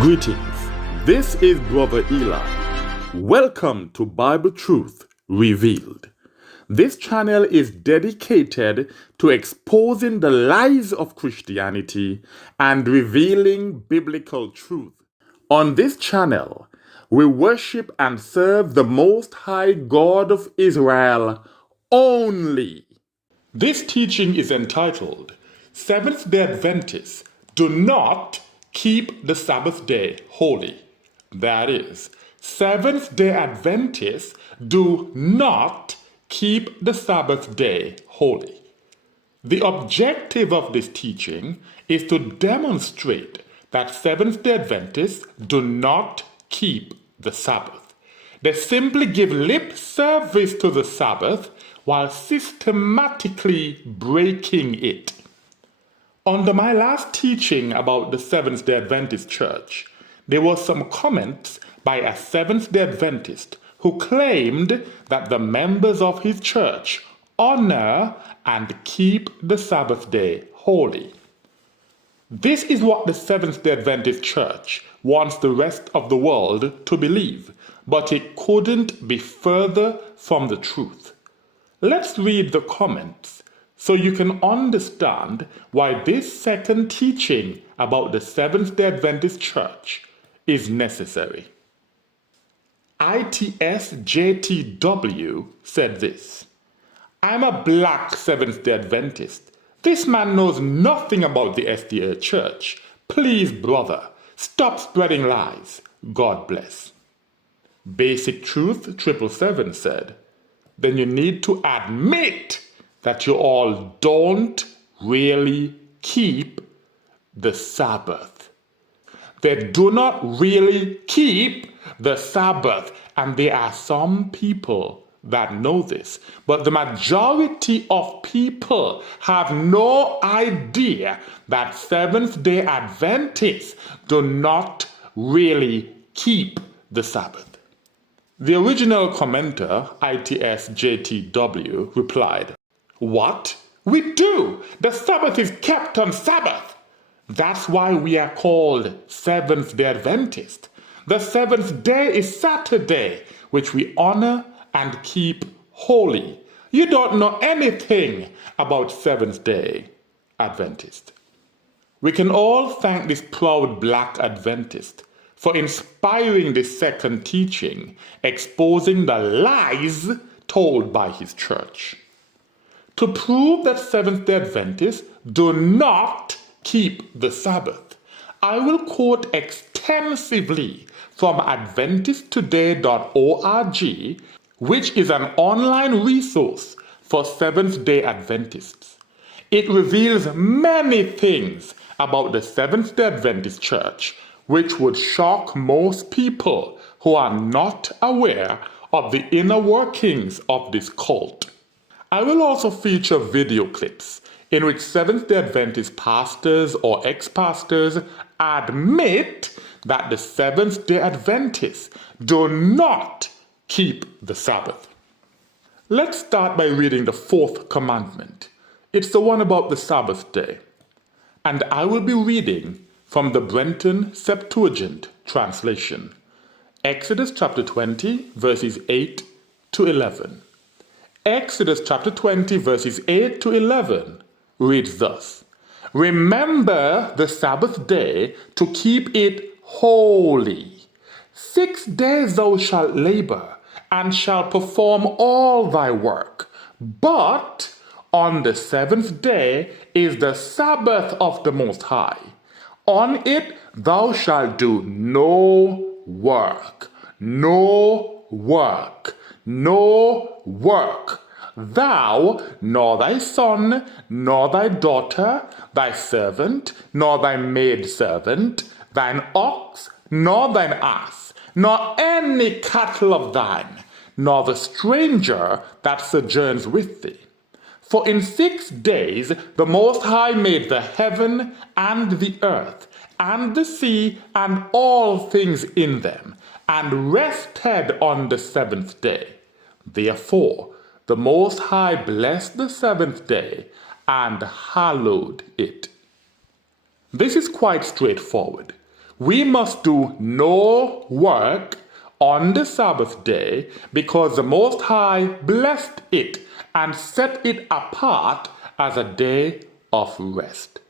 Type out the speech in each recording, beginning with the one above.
Greetings. This is Brother Eli. Welcome to Bible Truth Revealed. This channel is dedicated to exposing the lies of Christianity and revealing biblical truth. On this channel, we worship and serve the Most High God of Israel only. This teaching is entitled, Seventh Day Adventists Do Not Keep the Sabbath Day Holy. That is, Seventh Day Adventists do not keep the Sabbath day holy. The objective of this teaching is to demonstrate that Seventh Day Adventists do not keep the Sabbath. They simply give lip service to the Sabbath while systematically breaking it. Under my last teaching about the Seventh Day Adventist Church, there were some comments by a Seventh Day Adventist who claimed that the members of his church honor and keep the Sabbath day holy. This is what the Seventh Day Adventist Church wants the rest of the world to believe, but it couldn't be further from the truth. Let's read the comments so you can understand why this second teaching about the Seventh Day Adventist Church is necessary. ITSJTW said this: I'm a black Seventh Day Adventist. This man knows nothing about the SDA Church. Please, brother, stop spreading lies. God bless. Basic Truth 777 said, then you need to admit that you all don't really keep the Sabbath. They do not really keep the Sabbath, and there are some people that know this, but the majority of people have no idea that Seventh-day Adventists do not really keep the Sabbath. The original commenter, ITSJTW, replied, what? We do! The Sabbath is kept on Sabbath! That's why we are called Seventh-day Adventist. The seventh day is Saturday, which we honor and keep holy. You don't know anything about Seventh-day Adventist. We can all thank this proud black Adventist for inspiring this second teaching, exposing the lies told by his church. To prove that Seventh-day Adventists do not keep the Sabbath, I will quote extensively from AdventistToday.org, which is an online resource for Seventh-day Adventists. It reveals many things about the Seventh-day Adventist Church which would shock most people who are not aware of the inner workings of this cult. I will also feature video clips in which Seventh-day Adventist pastors or ex-pastors admit that the Seventh-day Adventists do not keep the Sabbath. Let's start by reading the fourth commandment. It's the one about the Sabbath day. And I will be reading from the Brenton Septuagint translation. Exodus chapter 20, verses 8 to 11. Exodus chapter 20, verses 8 to 11 reads thus: Remember the Sabbath day to keep it holy. 6 days thou shalt labor, and shalt perform all thy work. But on the seventh day is the Sabbath of the Most High. On it thou shalt do no work, no work, no work. Thou, nor thy son, nor thy daughter, thy servant, nor thy maidservant, thine ox, nor thine ass, nor any cattle of thine, nor the stranger that sojourns with thee. For in 6 days the Most High made the heaven and the earth, and the sea, and all things in them, and rested on the seventh day. Therefore the Most High blessed the seventh day, and hallowed it. This is quite straightforward. We must do no work on the Sabbath day because the Most High blessed it and set it apart as a day of rest.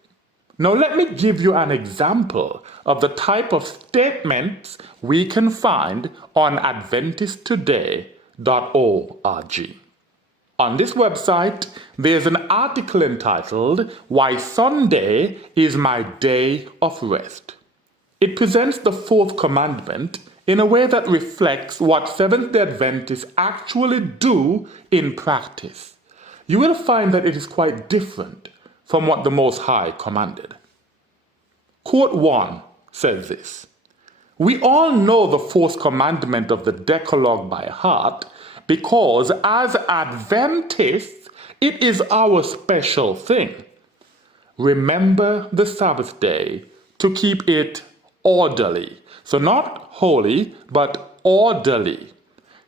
Now let me give you an example of the type of statements we can find on AdventistToday.org. On this website, there's an article entitled, "Why Sunday is My Day of Rest." It presents the fourth commandment in a way that reflects what Seventh-day Adventists actually do in practice. You will find that it is quite different from what the Most High commanded. Quote 1 says this: "We all know the fourth commandment of the Decalogue by heart because as Adventists, it is our special thing. Remember the Sabbath day to keep it orderly." So not holy, but orderly.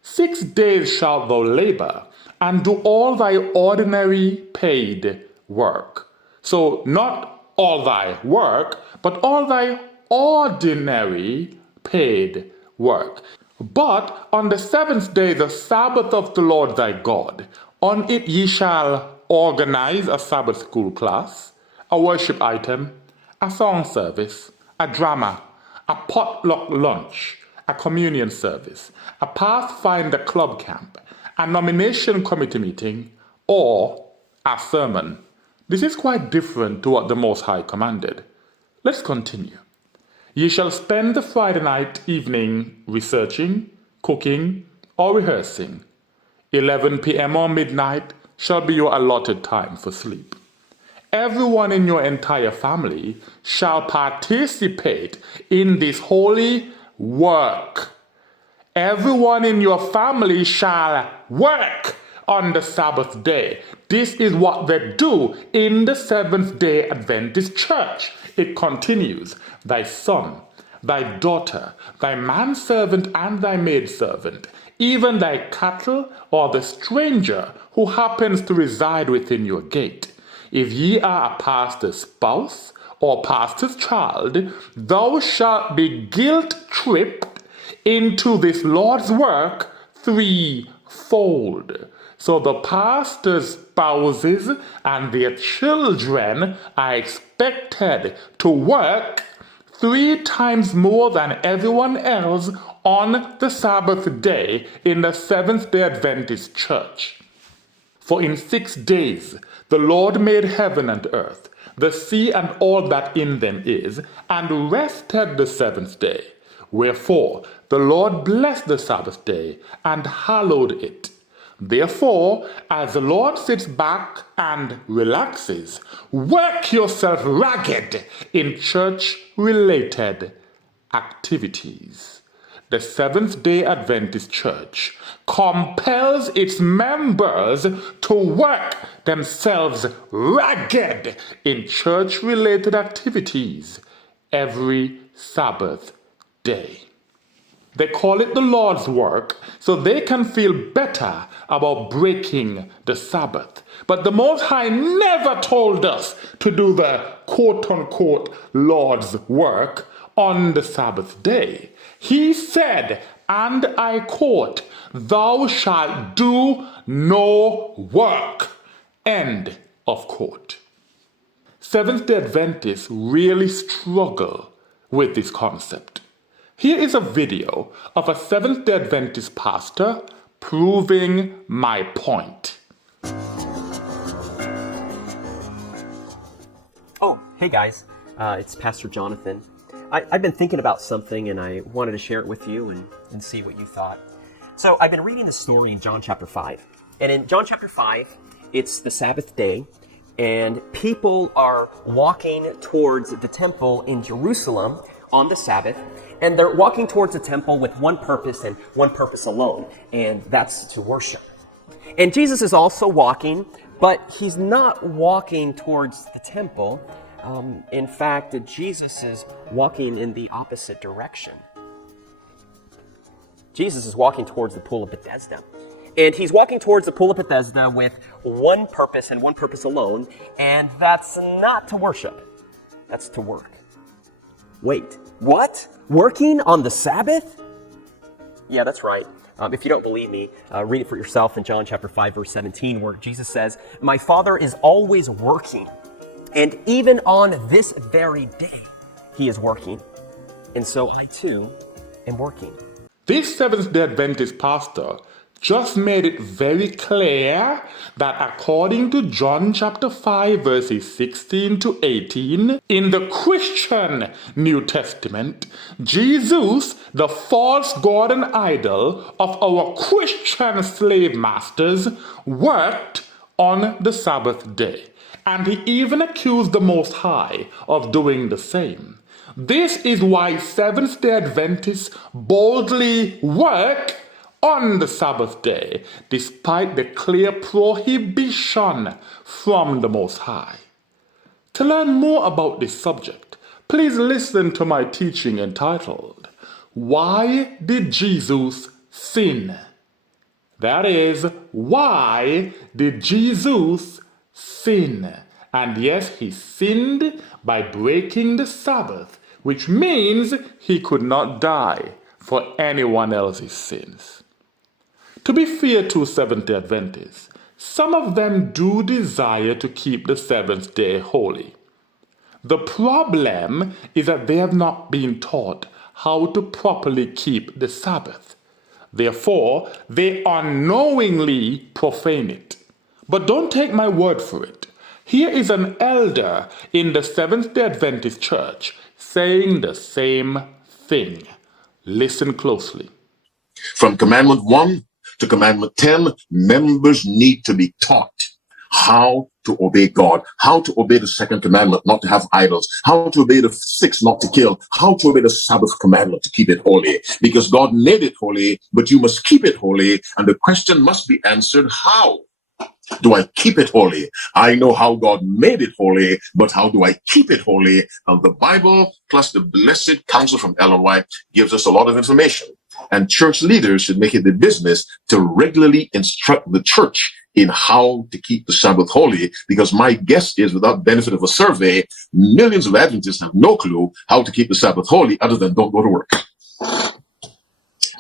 "6 days shalt thou labor and do all thy ordinary paid work." So not all thy work, but all thy ordinary paid work. "But on the seventh day, the Sabbath of the Lord thy God, on it ye shall organize a Sabbath school class, a worship item, a song service, a drama, a potluck lunch, a communion service, a Pathfinder club camp, a nomination committee meeting, or a sermon." This is quite different to what the Most High commanded. Let's continue. "Ye shall spend the Friday night evening researching, cooking, or rehearsing. 11 p.m. or midnight shall be your allotted time for sleep. Everyone in your entire family shall participate in this holy work. Everyone in your family shall work on the Sabbath day." This is what they do in the Seventh-day Adventist Church. It continues, "Thy son, thy daughter, thy manservant and thy maidservant, even thy cattle or the stranger who happens to reside within your gate. If ye are a pastor's spouse or pastor's child, thou shalt be guilt-tripped into this Lord's work threefold." So the pastor's spouses and their children are expected to work 3 times more than everyone else on the Sabbath day in the Seventh-day Adventist Church. "For in 6 days the Lord made heaven and earth, the sea and all that in them is, and rested the seventh day. Wherefore the Lord blessed the Sabbath day and hallowed it. Therefore, as the Lord sits back and relaxes, work yourself ragged in church-related activities." The Seventh-day Adventist Church compels its members to work themselves ragged in church-related activities every Sabbath day. They call it the Lord's work so they can feel better about breaking the Sabbath. But the Most High never told us to do the quote-unquote Lord's work on the Sabbath day. He said, and I quote, "Thou shalt do no work." End of quote. Seventh-day Adventists really struggle with this concept. Here is a video of a Seventh-day Adventist pastor proving my point. Oh, hey guys, it's Pastor Jonathan. I've been thinking about something and I wanted to share it with you and see what you thought. So I've been reading the story in John chapter 5. And in John chapter 5, it's the Sabbath day and people are walking towards the temple in Jerusalem on the Sabbath. And they're walking towards the temple with one purpose and one purpose alone, and that's to worship. And Jesus is also walking, but he's not walking towards the temple. In fact, Jesus is walking in the opposite direction. Jesus is walking towards the pool of Bethesda. And he's walking towards the pool of Bethesda with one purpose and one purpose alone, and that's not to worship. That's to work. Wait, what? Working on the Sabbath? Yeah, that's right. If you don't believe me, read it for yourself in John chapter 5, verse 17, where Jesus says, "My Father is always working, and even on this very day, He is working. And so I too am working." This Seventh-day Adventist pastor just made it very clear that according to John chapter 5 verses 16 to 18, in the Christian New Testament, Jesus, the false god and idol of our Christian slave masters, worked on the Sabbath day. And he even accused the Most High of doing the same. This is why Seventh-day Adventists boldly work on the Sabbath day, despite the clear prohibition from the Most High. To learn more about this subject, please listen to my teaching entitled, "Why Did Jesus Sin?" That is, why did Jesus sin? And yes, he sinned by breaking the Sabbath, which means he could not die for anyone else's sins. To be fair to Seventh-day Adventists, some of them do desire to keep the seventh day holy. The problem is that they have not been taught how to properly keep the Sabbath. Therefore, they unknowingly profane it. But don't take my word for it. Here is an elder in the Seventh-day Adventist Church saying the same thing. Listen closely. From Commandment 1 to Commandment 10, members need to be taught how to obey God, how to obey the second commandment, not to have idols, how to obey the sixth, not to kill, how to obey the Sabbath commandment, to keep it holy, because God made it holy, but you must keep it holy. And the question must be answered, how do I keep it holy? I know how God made it holy, but how do I keep it holy? And the Bible plus the blessed counsel from Ellen White gives us a lot of information. And church leaders should make it their business to regularly instruct the church in how to keep the Sabbath holy, because my guess is, without benefit of a survey, millions of Adventists have no clue how to keep the Sabbath holy other than don't go to work.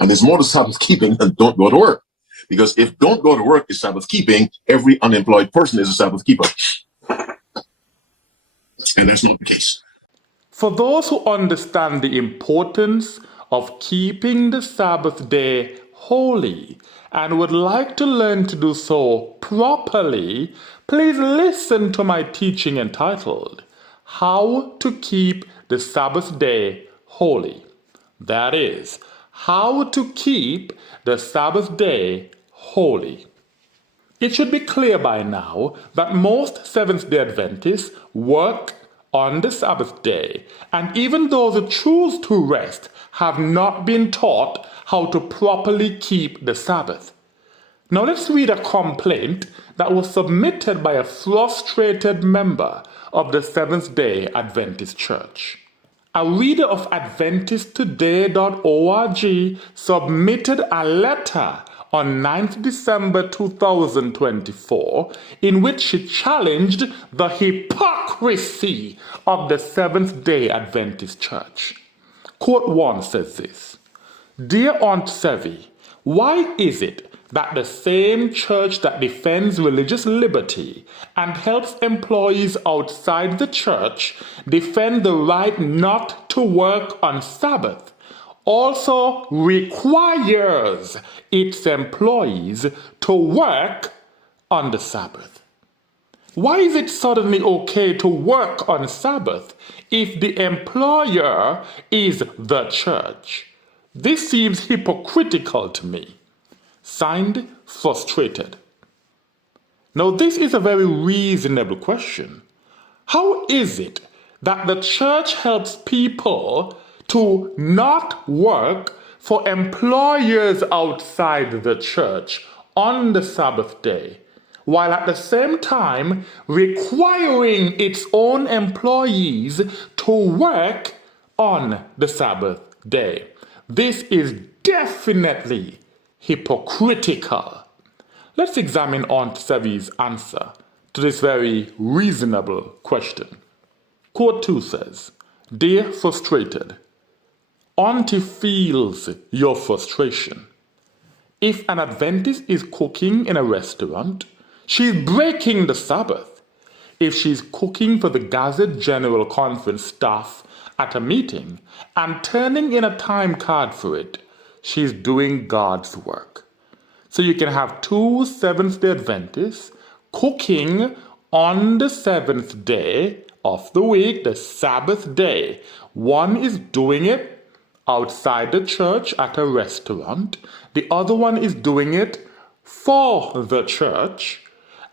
And there's more to Sabbath keeping than don't go to work. Because if don't go to work is Sabbath keeping, every unemployed person is a Sabbath keeper. And that's not the case. For those who understand the importance of keeping the Sabbath day holy and would like to learn to do so properly, please listen to my teaching entitled, "How to Keep the Sabbath Day Holy." That is, how to keep the Sabbath day holy. It should be clear by now that most Seventh-day Adventists work on the Sabbath day, and even those who choose to rest have not been taught how to properly keep the Sabbath. Now let's read a complaint that was submitted by a frustrated member of the Seventh-day Adventist Church. A reader of AdventistToday.org submitted a letter on 9th December 2024 in which she challenged the hypocrisy of the Seventh-day Adventist Church. Quote 1 says this, "Dear Aunt Sevi, why is it that the same church that defends religious liberty and helps employees outside the church defend the right not to work on Sabbath also requires its employees to work on the Sabbath? Why is it suddenly okay to work on Sabbath if the employer is the church? This seems hypocritical to me." Signed, Frustrated. Now this is a very reasonable question. How is it that the church helps people to not work for employers outside the church on the Sabbath day, while at the same time requiring its own employees to work on the Sabbath day? This is definitely hypocritical. Let's examine Aunt Sevi's answer to this very reasonable question. Quote 2 says, Dear frustrated, Auntie feels your frustration. If an Adventist is cooking in a restaurant, she's breaking the Sabbath. If she's cooking for the Gazette General Conference staff at a meeting and turning in a time card for it, she's doing God's work. So you can have two Seventh-day Adventists cooking on the seventh day of the week, the Sabbath day. One is doing it outside the church at a restaurant. The other one is doing it for the church.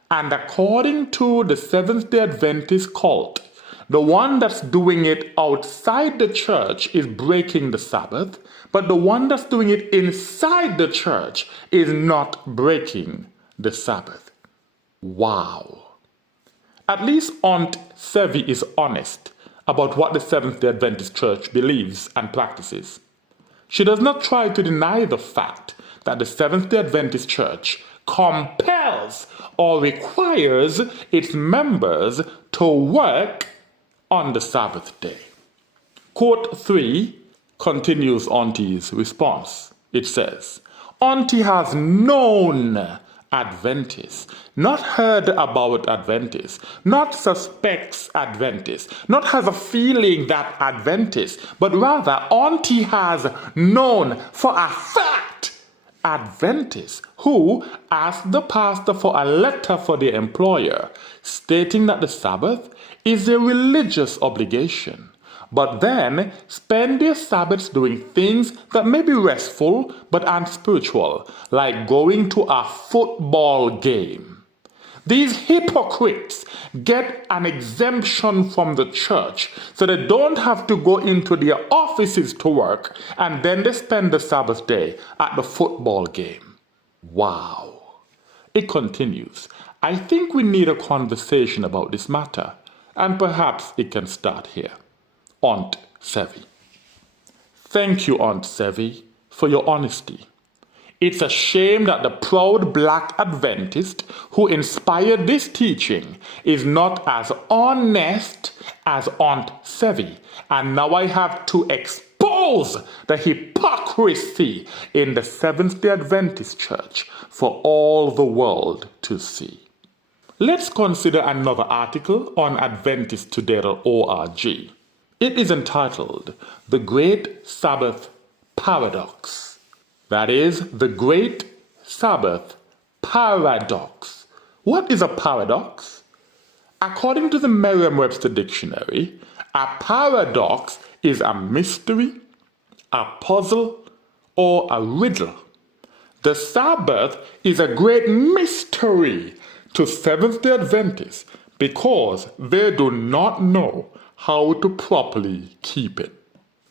And according to the Seventh-day Adventist cult, the one that's doing it outside the church is breaking the Sabbath, but the one that's doing it inside the church is not breaking the Sabbath. Wow. At least Aunt Sevi is honest about what the Seventh-day Adventist Church believes and practices. She does not try to deny the fact that the Seventh-day Adventist Church compels or requires its members to work on the Sabbath day. Quote 3 continues Auntie's response. It says, Auntie has known Adventists, not heard about Adventists, not suspects Adventists, not has a feeling that Adventists, but rather Auntie has known for a fact Adventists who asked the pastor for a letter for their employer stating that the Sabbath is a religious obligation, but then spend their Sabbaths doing things that may be restful but unspiritual, like going to a football game. These hypocrites get an exemption from the church so they don't have to go into their offices to work, and then they spend the Sabbath day at the football game. Wow. It continues. I think we need a conversation about this matter, and perhaps it can start here. Aunt Sevi. Thank you, Aunt Sevi, for your honesty. It's a shame that the proud black Adventist who inspired this teaching is not as honest as Aunt Sevi, and now I have to expose the hypocrisy in the Seventh-day Adventist Church for all the world to see. Let's consider another article on AdventistToday.org. It is entitled, The Great Sabbath Paradox. That is, the Great Sabbath Paradox. What is a paradox? According to the Merriam-Webster Dictionary, a paradox is a mystery, a puzzle, or a riddle. The Sabbath is a great mystery to Seventh-day Adventists because they do not know how to properly keep it.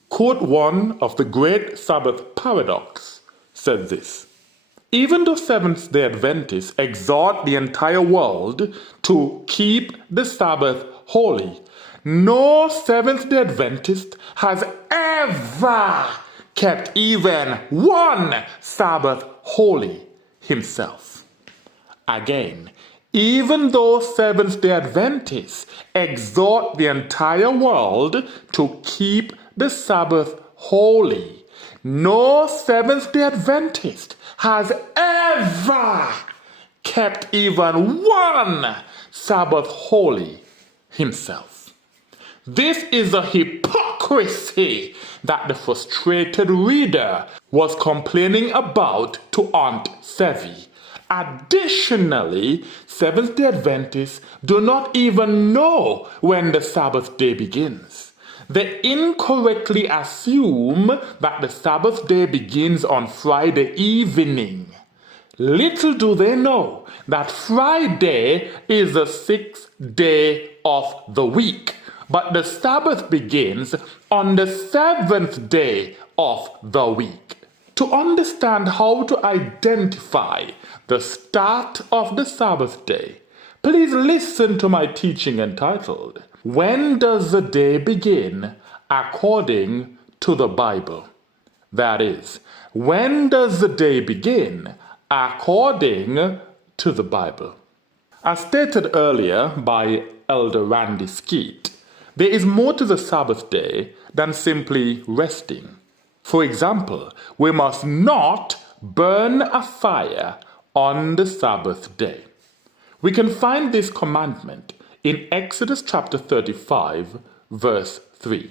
Quote 1 of the Great Sabbath Paradox said this: even though Seventh-day Adventists exhort the entire world to keep the Sabbath holy, no Seventh-day Adventist has ever kept even one Sabbath holy himself. Again, even though Seventh-day Adventists exhort the entire world to keep the Sabbath holy, no Seventh-day Adventist has ever kept even one Sabbath holy himself. This is a hypocrisy that the frustrated reader was complaining about to Aunt Sevi. Additionally, Seventh-day Adventists do not even know when the Sabbath day begins. They incorrectly assume that the Sabbath day begins on Friday evening. Little do they know that Friday is the sixth day of the week, but the Sabbath begins on the seventh day of the week. To understand how to identify the start of the Sabbath day, please listen to my teaching entitled, When Does the Day Begin According to the Bible? That is, when does the day begin according to the Bible? As stated earlier by Elder Randy Skeet, There is more to the Sabbath day than simply resting. For example, we must not burn a fire on the Sabbath day. We can find this commandment in Exodus chapter 35, verse 3.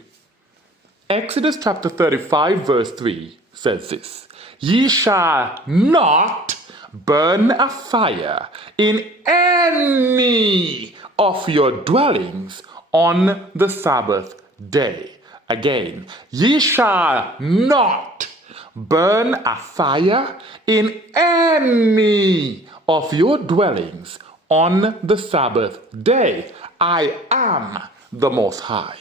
Exodus chapter 35, verse 3 says this: Ye shall not burn a fire in any of your dwellings on the Sabbath day. Again, ye shall not burn a fire in any of your dwellings on the Sabbath day. I am the Most High.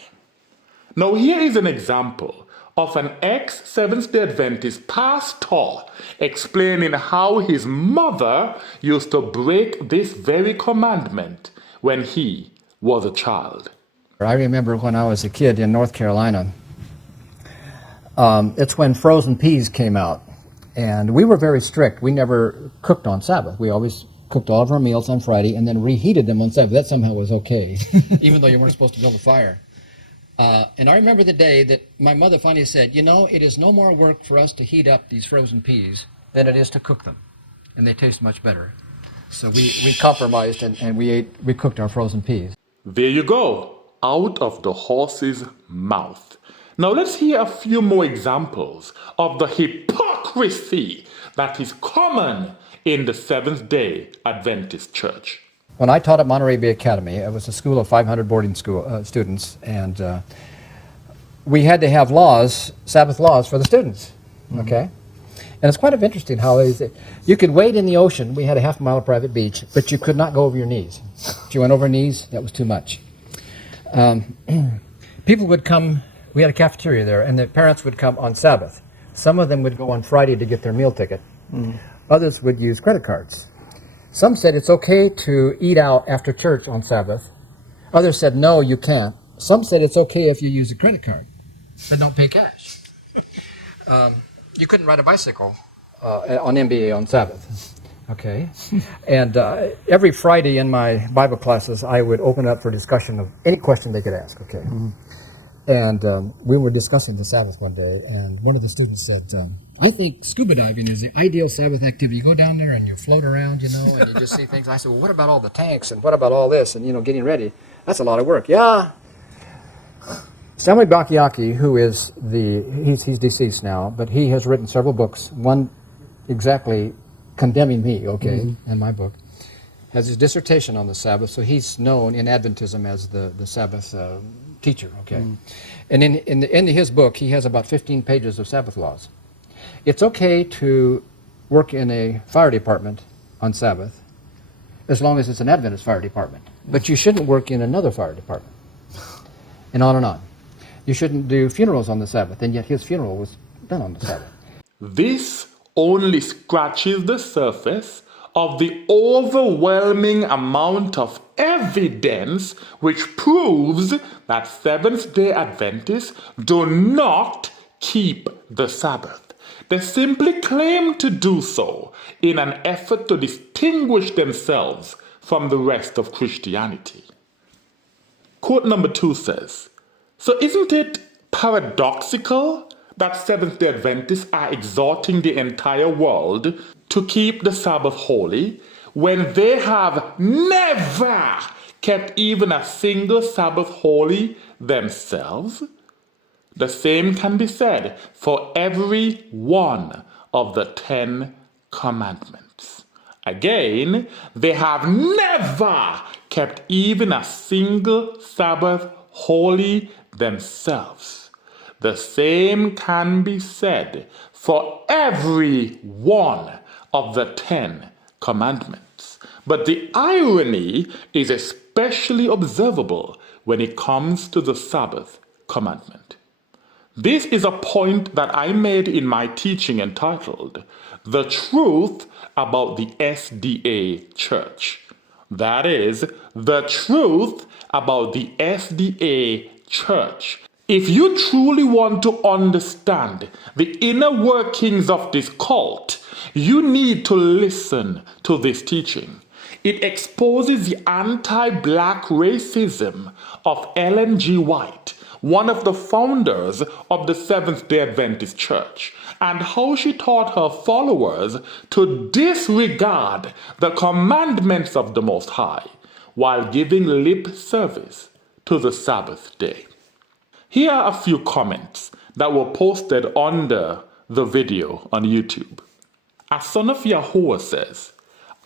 Now here is an example of an ex-Seventh-day Adventist pastor explaining how his mother used to break this very commandment when he was a child. I remember when I was a kid in North Carolina, it's when frozen peas came out, and we were very strict. We never cooked on Sabbath. We always cooked all of our meals on Friday and then reheated them on Sabbath. That somehow was okay, even though you weren't supposed to build a fire. And I remember the day that my mother finally said, you know, it is no more work for us to heat up these frozen peas than it is to cook them, and they taste much better. So we compromised and we cooked our frozen peas. There you go, out of the horse's mouth. Now let's hear a few more examples of the hypocrisy that is common in the Seventh-day Adventist Church. When I taught at Monterey Bay Academy, it was a school of 500 boarding school students, and we had to have laws, Sabbath laws for the students, okay? And it's quite interesting how you could wade in the ocean. We had a half-mile of private beach, but you could not go over your knees. If you went over knees, that was too much. People would come, we had a cafeteria there, and the parents would come on Sabbath. Some of them would go on Friday to get their meal ticket. Others would use credit cards. Some said it's okay to eat out after church on Sabbath. Others said, no, you can't. Some said it's okay if you use a credit card, but don't pay cash. You couldn't ride a bicycle on MBA on Sabbath. Okay. And every Friday in my Bible classes, I would open up for discussion of any question they could ask, okay? And we were discussing the Sabbath one day, and one of the students said, I think scuba diving is the ideal Sabbath activity. You go down there and you float around, you know, and you just see things. I said, well, what about all the tanks, and what about all this, and, you know, getting ready? That's a lot of work. Yeah. Stanley Bacchiacchi, who is he's deceased now, but he has written several books, one exactly condemning me, okay, and my book, has his dissertation on the Sabbath, so he's known in Adventism as the Sabbath teacher, okay. And in his book, he has about 15 pages of Sabbath laws. It's okay to work in a fire department on Sabbath, as long as it's an Adventist fire department. But you shouldn't work in another fire department, and on and on. You shouldn't do funerals on the Sabbath, and yet his funeral was done on the Sabbath. This only scratches the surface of the overwhelming amount of evidence which proves that Seventh-day Adventists do not keep the Sabbath. They simply claim to do so in an effort to distinguish themselves from the rest of Christianity. Quote number 2 says, so isn't it paradoxical that Seventh-day Adventists are exhorting the entire world to keep the Sabbath holy when they have never kept even a single Sabbath holy themselves? The same can be said for every one of the 10 commandments. Again, they have never kept even a single Sabbath holy themselves. The same can be said for every one of the 10 commandments. But the irony is especially observable when it comes to the Sabbath commandment. This is a point that I made in my teaching entitled, The Truth About the SDA Church. That is, the truth about the SDA Church. If you truly want to understand the inner workings of this cult, you need to listen to this teaching. It exposes the anti-black racism of Ellen G. White, one of the founders of the Seventh Day Adventist Church, and how she taught her followers to disregard the commandments of the Most High while giving lip service to the Sabbath day. Here are a few comments that were posted under the video on YouTube. A son of Yahuwah says,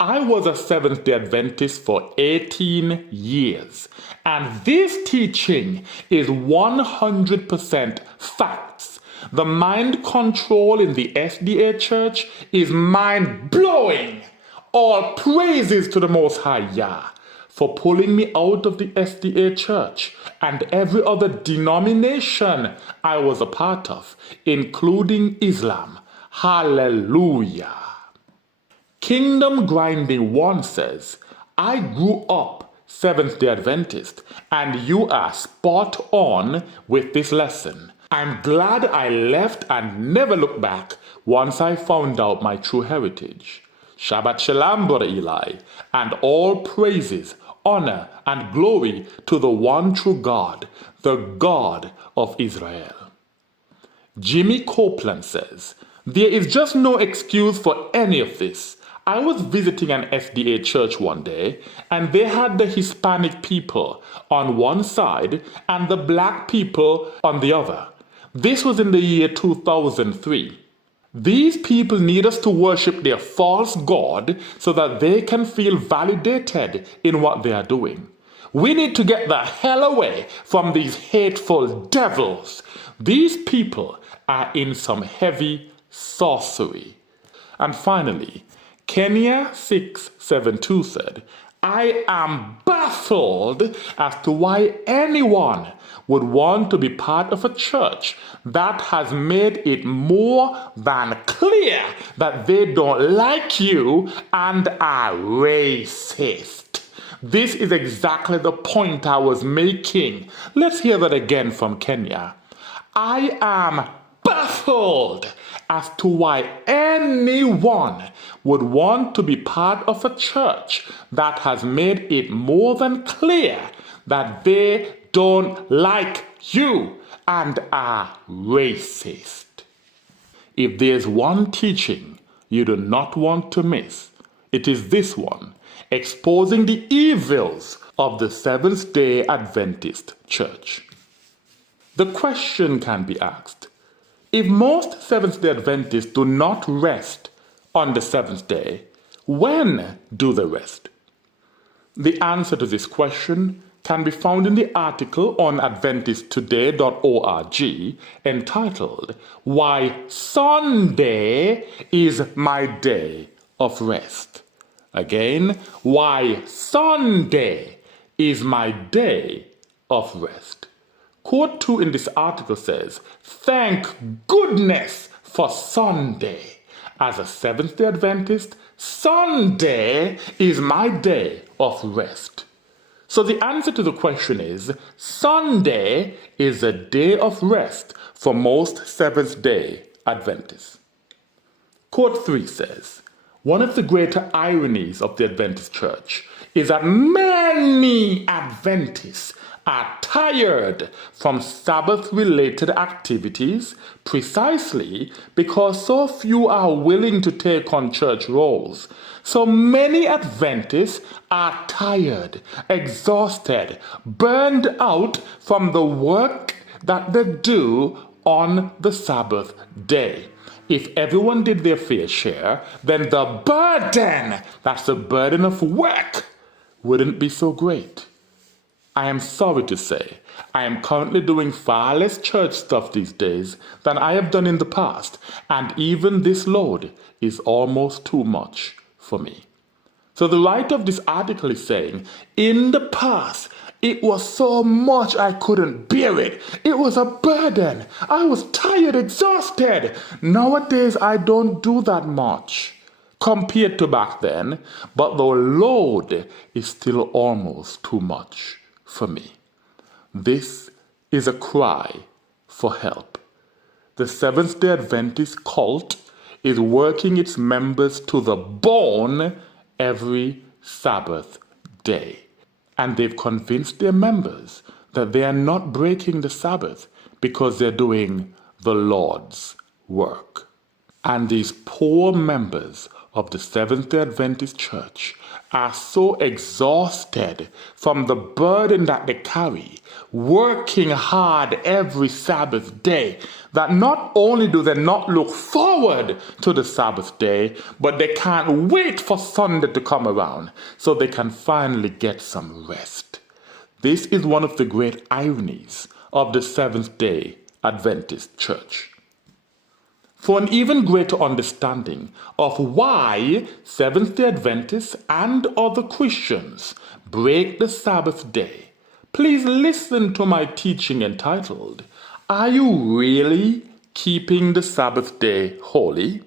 I was a Seventh-day Adventist for 18 years, and this teaching is 100% facts. The mind control in the SDA Church is mind-blowing. All praises to the Most High Yah for pulling me out of the SDA Church and every other denomination I was a part of, including Islam. Hallelujah. Kingdom Grinding 1 says, I grew up Seventh-day Adventist, and you are spot on with this lesson. I'm glad I left and never looked back once I found out my true heritage. Shabbat Shalom, Brother Eli, and all praises, honor, and glory to the one true God, the God of Israel. Jimmy Copeland says, there is just no excuse for any of this. I was visiting an SDA church one day, and they had the Hispanic people on one side and the black people on the other. This was in the year 2003. These people need us to worship their false god so that they can feel validated in what they are doing. We need to get the hell away from these hateful devils. These people are in some heavy sorcery. And finally, Kenya 672 said, I am baffled as to why anyone would want to be part of a church that has made it more than clear that they don't like you and are racist. This is exactly the point I was making. Let's hear that again from Kenya. I am baffled as to why anyone would want to be part of a church that has made it more than clear that they don't like you and are racist. If there's one teaching you do not want to miss, it is this one, exposing the evils of the Seventh-day Adventist Church. The question can be asked, if most Seventh-day Adventists do not rest on the seventh day, when do they rest? The answer to this question can be found in the article on AdventistToday.org entitled, Why Sunday is My Day of Rest. Again, why Sunday is my day of rest. Quote 2 in this article says, thank goodness for Sunday. As a Seventh-day Adventist, Sunday is my day of rest. So the answer to the question is, Sunday is a day of rest for most Seventh-day Adventists. Quote 3 says, one of the greater ironies of the Adventist Church is that many Adventists are tired from Sabbath-related activities precisely because so few are willing to take on church roles. So many Adventists are tired, exhausted, burned out from the work that they do on the Sabbath day. If everyone did their fair share, then the burden, that's the burden of work, wouldn't be so great. I am sorry to say, I am currently doing far less church stuff these days than I have done in the past, and even this load is almost too much for me. So the writer of this article is saying, in the past, it was so much I couldn't bear it. It was a burden. I was tired, exhausted. Nowadays, I don't do that much compared to back then, but the load is still almost too much for me. This is a cry for help. The Seventh-day Adventist cult is working its members to the bone every Sabbath day. And they've convinced their members that they are not breaking the Sabbath because they're doing the Lord's work. And these poor members of the Seventh Day Adventist Church are so exhausted from the burden that they carry, working hard every Sabbath day, that not only do they not look forward to the Sabbath day, but they can't wait for Sunday to come around so they can finally get some rest. This is one of the great ironies of the Seventh Day Adventist Church. For an even greater understanding of why Seventh-day Adventists and other Christians break the Sabbath day, please listen to my teaching entitled, Are You Really Keeping the Sabbath Day Holy?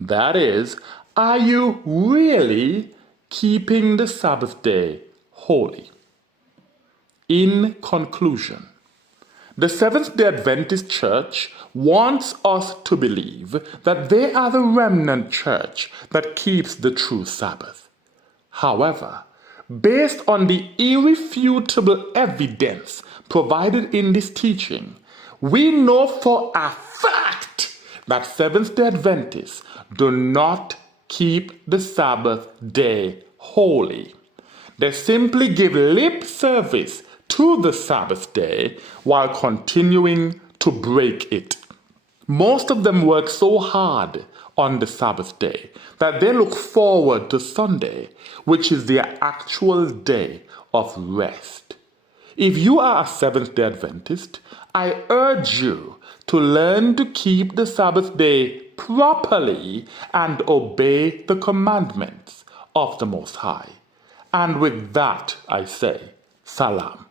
That is, are you really keeping the Sabbath day holy? In conclusion, the Seventh-day Adventist Church wants us to believe that they are the remnant church that keeps the true Sabbath. However, based on the irrefutable evidence provided in this teaching, we know for a fact that Seventh-day Adventists do not keep the Sabbath day holy. They simply give lip service to the Sabbath day while continuing to break it. Most of them work so hard on the Sabbath day that they look forward to Sunday, which is their actual day of rest. If you are a Seventh-day Adventist, I urge you to learn to keep the Sabbath day properly and obey the commandments of the Most High. And with that, I say, Salam.